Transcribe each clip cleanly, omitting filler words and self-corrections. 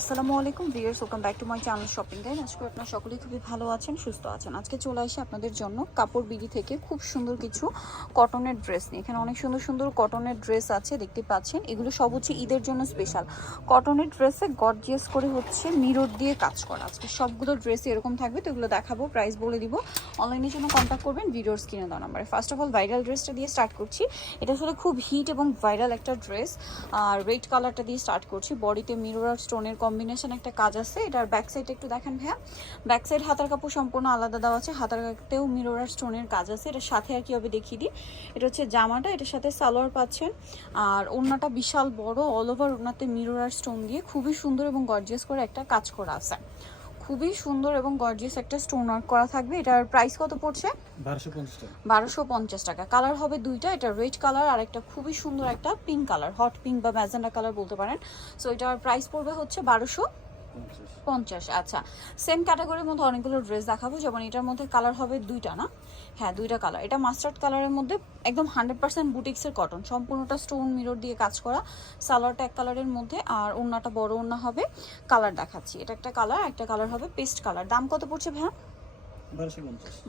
আসসালামু আলাইকুম viewers, welcome back to my channel shopping guide. আজকে আপনারা সকলেই খুবই ভালো আছেন, সুস্থ আছেন। আজকে চলে আসি আপনাদের জন্য কাপড় বিডি থেকে খুব সুন্দর কিছু কটনের ড্রেস নিয়ে। এখানে অনেক সুন্দর সুন্দর কটনের ড্রেস আছে, দেখতে পাচ্ছেন। এগুলো সব হচ্ছে ঈদের জন্য স্পেশাল কটনের ড্রেসে গর্জিয়াস করে হচ্ছে মিরর দিয়ে কাজ করা। আজকে সবগুলো ড্রেস এরকম থাকবে, তো এগুলো দেখাবো, প্রাইস বলে দিব। অনলাইনের জন্য কন্ট্যাক্ট করবেন ভিডিওর স্ক্রিনে দেওয়া নাম্বারে। ফার্স্ট অফ অল ভাইরাল ড্রেসটা দিয়ে স্টার্ট করছি। এটা আসলে খুব হিট এবং ভাইরাল একটা ড্রেস। আর রেড কালারটা দিয়ে স্টার্ট করছি। বডিতে মিরর আর স্টোনের কম্বিনেশন একটা কাজ আছে। এটার ব্যাক সাইড একটু দেখেন ভাইয়া, ব্যাক সাইড হাতার কাপড় সম্পূর্ণ আলাদা দেওয়া আছে, হাতার কাপড়েও মিরর আর স্টোনের কাজ আছে। এটার সাথে আর কি হবে দেখিয়ে দিই। এটা হচ্ছে জামাটা, এটার সাথে সালোয়ার পাচ্ছেন। আর ওড়নাটা বিশাল বড়, অল ওভার ওড়নাতে মিরর আর স্টোন দিয়ে খুবই সুন্দর এবং গর্জিয়াস করে একটা কাজ করা আছে। খুবই সুন্দর এবং গর্জিয়াস একটা স্টোন ওয়ার্ক করা থাকবে। এটার প্রাইস কত পড়ছে? 1250 টাকা। কালার হবে দুইটা, এটা রেড কালার আর একটা খুবই সুন্দর একটা পিঙ্ক কালার, হট পিঙ্ক বা ম্যাজেন্ডা কালার বলতে পারেন। সো এটার প্রাইস পড়বে হচ্ছে 1250। আচ্ছা, সেম ক্যাটাগরির মধ্যে অনেকগুলো ড্রেস দেখাবো, যেমন এটার মধ্যে কালার হবে দুইটা না? হ্যাঁ, দুইটা কালার। এটা মাস্টার্ড কালারের মধ্যে একদম 100% বুটিক্সের কটন, সম্পূর্ণটা স্টোন মিরর দিয়ে কাজ করা। সালোয়ারটা এক কালারের মধ্যে, আর ওড়নাটা বড় ওড়না হবে। কালার দেখাচ্ছি, এটা একটা কালার, একটা কালার হবে পেস্ট কালার। দাম কত পড়ছে ভাইয়া?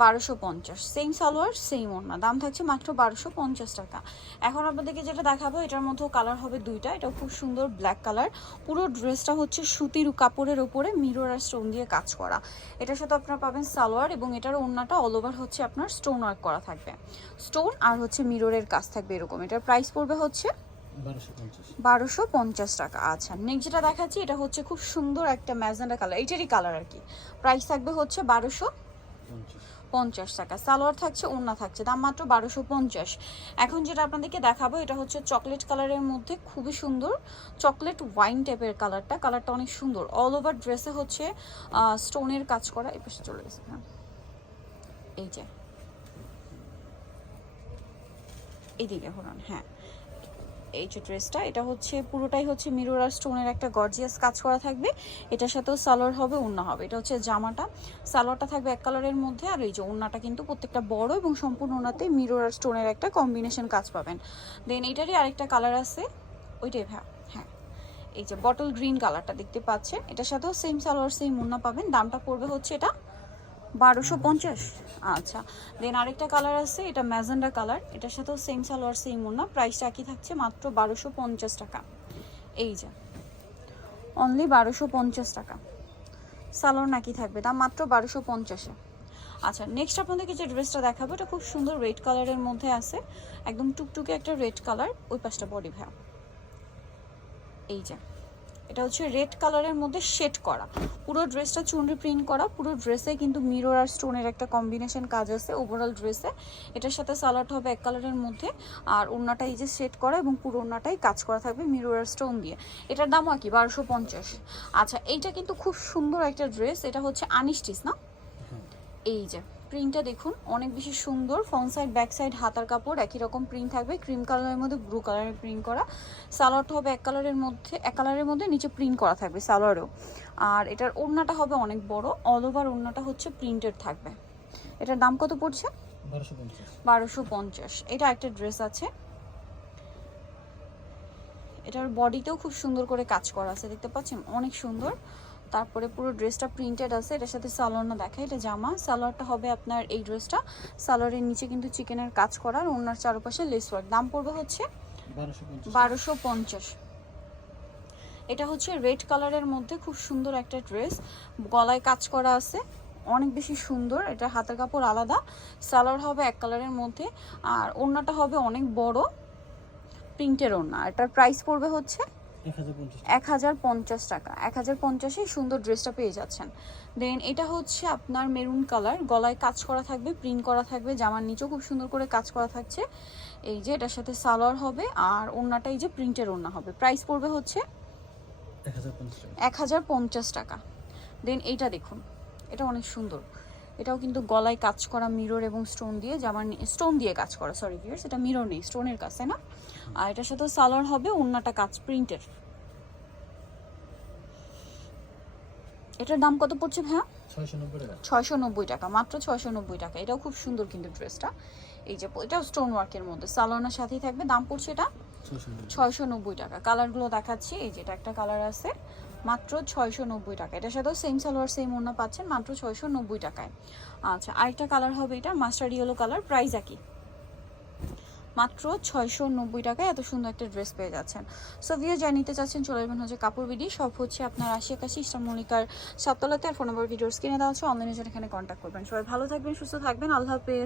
1250। সেম সালোয়ার সেম ওড়না, দাম থাকছে মাত্র 1250 টাকা। এখন আপনাদেরকে যেটা দেখাবো, এটার মধ্যেও কালার হবে দুইটা। এটাও খুব সুন্দর ব্ল্যাক কালার। পুরো ড্রেসটা হচ্ছে সুতির কাপড়ের উপরে মিরর আর স্টোন দিয়ে কাজ করা। এটার সাথে আপনারা পাবেন সালোয়ার, এবং এটার ওড়নাটা অল ওভার হচ্ছে আপনার স্টোন ওয়ার্ক করা থাকবে। স্টোন আর হচ্ছে মিররের কাজ থাকবে এরকম। এটার প্রাইস পড়বে হচ্ছে 1250 টাকা। আচ্ছা, নেক্সট যেটা দেখাচ্ছি, এটা হচ্ছে খুব সুন্দর একটা ম্যাজেন্ডা কালার, এইটারই কালার আর কি। প্রাইস থাকবে হচ্ছে 1250 টাকা। সালোয়ার থাকছে, ওড়না থাকছে, দাম মাত্র 1250। এখন যেটা আপনাদেরকে দেখাবো, এটা হচ্ছে চকলেট কালারের মধ্যে খুবই সুন্দর চকলেট ওয়াইন টাইপের কালারটা অনেক সুন্দর। অল ওভার ড্রেসে হচ্ছে স্টোনের কাজ করা। এই পাশে চলে গেছে, হ্যাঁ এই যে এইদিকে হলাম, হ্যাঁ এই যে ড্রেসটা, এটা হচ্ছে পুরোটাই হচ্ছে মিরর আর স্টোনের একটা গর্জিয়াস কাজ করা থাকবে। এটার সাথেও সালোয়ার হবে, ওড়না হবে। এটা হচ্ছে জামাটা, সালোয়ারটা থাকবে এক কালারের মধ্যে, আর এই যে ওড়নাটা কিন্তু প্রত্যেকটা বড় এবং সম্পূর্ণ ওড়নাতে মিরর আর স্টোনের একটা কম্বিনেশন কাজ পাবেন। দেন এটারই আরেকটা কালার আছে, ওইটাই হ্যাঁ হ্যাঁ এই যে বটল গ্রিন কালারটা দেখতে পাচ্ছেন। এটার সাথেও সেম সালোয়ার সেম ওড়না পাবেন। দামটা পড়বে হচ্ছে এটা 1250। আচ্ছা, দেন আরেকটা কালার আছে, এটা ম্যাজেন্ডা কালার। এটার সাথেও সেম সালোয়ার সেম ওড়না, প্রাইসটা একই থাকছে মাত্র 1250 টাকা। এই যে অনলি 1250 টাকা। সালোয়ার নাকি থাকবে, দাম মাত্র 1250-এ। আচ্ছা, নেক্সট আপনাদেরকে যে ড্রেসটা দেখাবো, এটা খুব সুন্দর রেড কালারের মধ্যে আছে, একদম টুকটুকে একটা রেড কালার। ওই পাশটা বডি ভ্যা, এই যে এটা হচ্ছে রেড কালারের মধ্যে শেড করা। পুরো ড্রেসটা চুনরি প্রিন্ট করা। পুরো ড্রেসে কিন্তু মিরর আর স্টোনের একটা কম্বিনেশন কাজ আছে ওভারঅল ড্রেসে। এটার সাথে সালোয়ারটা হবে এক কালারের মধ্যে, আর ওড়নাটা এই যে শেড করা, এবং পুরো ওড়নাটাই কাজ করা থাকবে মিরর আর স্টোন দিয়ে। এটার দামও কি 1250। আচ্ছা, এইটা কিন্তু খুব সুন্দর একটা ড্রেস। এটা হচ্ছে আনস্টিচ না? এই যে প্রিন্টটা দেখুন, অনেক বেশি সুন্দর। ফ্রন্ট সাইড ব্যাক সাইড হাতার কাপড় একই রকম প্রিন্ট থাকবে, ক্রিম কালারের মধ্যে ব্লু কালারের প্রিন্ট করা। সালোয়ারটা হবে এক কালারের মধ্যে নিচে প্রিন্ট করা থাকবে সালোয়ারেও। আর এটার ওড়নাটা হবে অনেক বড়, অল ওভার ওড়নাটা হচ্ছে প্রিন্টেড থাকবে। এটার দাম কত পড়ছে? 1250। এটা একটা ড্রেস আছে, এটার বডিতেও খুব সুন্দর করে কাজ করা আছে, দেখতে পাচ্ছেন অনেক সুন্দর। তারপরে পুরো ড্রেসটা প্রিন্টেড আছে। এটার সাথে সালোয়ার দেখা, এটা জামা। সালোয়ারটা হবে আপনার এই ড্রেসটা, সালোয়ারের নিচে কিন্তু চিকেনের কাজ করা, আর ওনার চারপাশে লেস ওয়ার্ক। দাম পড়বে হচ্ছে 1250। এটা হচ্ছে রেড কালারের মধ্যে খুব সুন্দর একটা ড্রেস, গলায় কাজ করা আছে, অনেক বেশি সুন্দর। এটা হাতের কাপড় আলাদা, সালোয়ার হবে এক কালারের মধ্যে, আর ওড়নাটা হবে অনেক বড় প্রিন্টের ওড়না। এটার প্রাইস পড়বে হচ্ছে 1050 টাকা। 1050-এ সুন্দর ড্রেসটা পেয়ে যাচ্ছেন। দেন এটা হচ্ছে আপনার মেরুন কালার, গলায় কাজ করা থাকবে, প্রিন্ট করা থাকবে, জামার নিচেও খুব সুন্দর করে কাজ করা থাকছে। এই যে এটার সাথে সালোয়ার হবে, আর ওড়নাটা এই যে প্রিন্টের ওড়না হবে। প্রাইস পড়বে হচ্ছে 1050 টাকা। দেন এইটা দেখুন, এটা অনেক সুন্দর। এটাও কিন্তু গলায় কাজ করা মিরর এবং স্টোন দিয়ে, জামার স্টোন দিয়ে কাজ করা, সরি ভিউয়ার্স, এটা মিরর নেই, স্টোনের কাজ, তাই না? আর এটার সাথে সালোয়ার হবে, ওড়নাটা কাজ প্রিন্টের। এটার দাম কত পড়ছে ভাইয়া? 690 টাকা, মাত্র 690 টাকা। এটাও খুব সুন্দর কিন্তু ড্রেসটা। এই যে এটাও স্টোন ওয়ার্কের মধ্যে, সালোয়ারের সাথেই থাকবে। দাম পড়ছে এটা 690 টাকা। কালারগুলো দেখাচ্ছি, এই যেটা একটা কালার আছে মাত্র 690 টাকা। এটার সাথেও সেম সালোয়ার সেম ওড়না পাচ্ছেন মাত্র 690 টাকায়। আচ্ছা, আরেকটা কালার হবে এটা মাস্টার্ড ইয়েলো কালার, প্রাইস একই, মাত্র 690 টাকায় এত সুন্দর একটা ড্রেস পেয়ে যাচ্ছেন। সো ভিউয়ার যা নিতে চাচ্ছেন চলে আসবেন হচ্ছে কাপড় বিডি, সব হচ্ছে আপনার 80 ইস্টার মল্লিকার সাততলাতে। আর ফোন নাম্বার ভিডিওর স্ক্রিনে দেওয়া আছে, অনলাইনে জন্য এখানে কন্ট্যাক্ট করবেন। সবাই ভালো থাকবেন, সুস্থ থাকবেন, আল্লাহ হাফেজ।